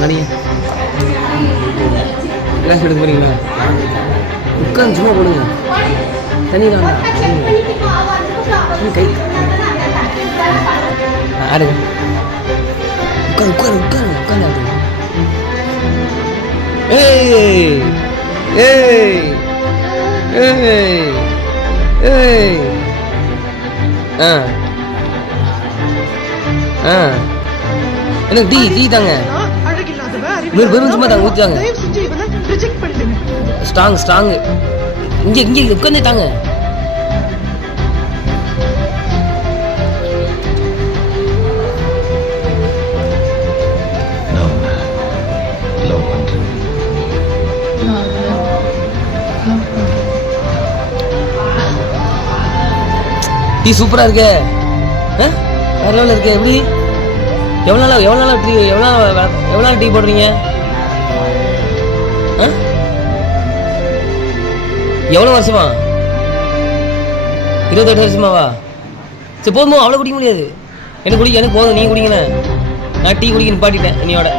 மணி class எடுக்க போறீங்களா? உட்காந்து சும்மா போடுங்க. தண்ணி தான் கை ஆடுங்க. உட்காரு உட்காரு உட்காரு உட்காந்து ஆடுங்க. ஏய் ஏய் ஏய் ஏய் ஆ ஆ எனக்கு டீ தாங்க. வெறும் சும்மா தாங்க ஊற்றிதாங்க. ஸ்ட்ராங் இங்கே உட்காந்து தாங்க. டீ சூப்பரா இருக்கு. வேற லெவலில் இருக்கு. எப்படி எவ்வளோ நாள் டீ போடுறீங்க? எவ்வளோ வருஷமா? 28 வருஷமாவா? சரி போதுமோ, அவ்வளோ குடிக்க முடியாது. எனக்கு போதும், நீ குடிங்கண்ணே. நான் டீ குடிக்க நிப்பாட்டிட்டேன் என்னையோட.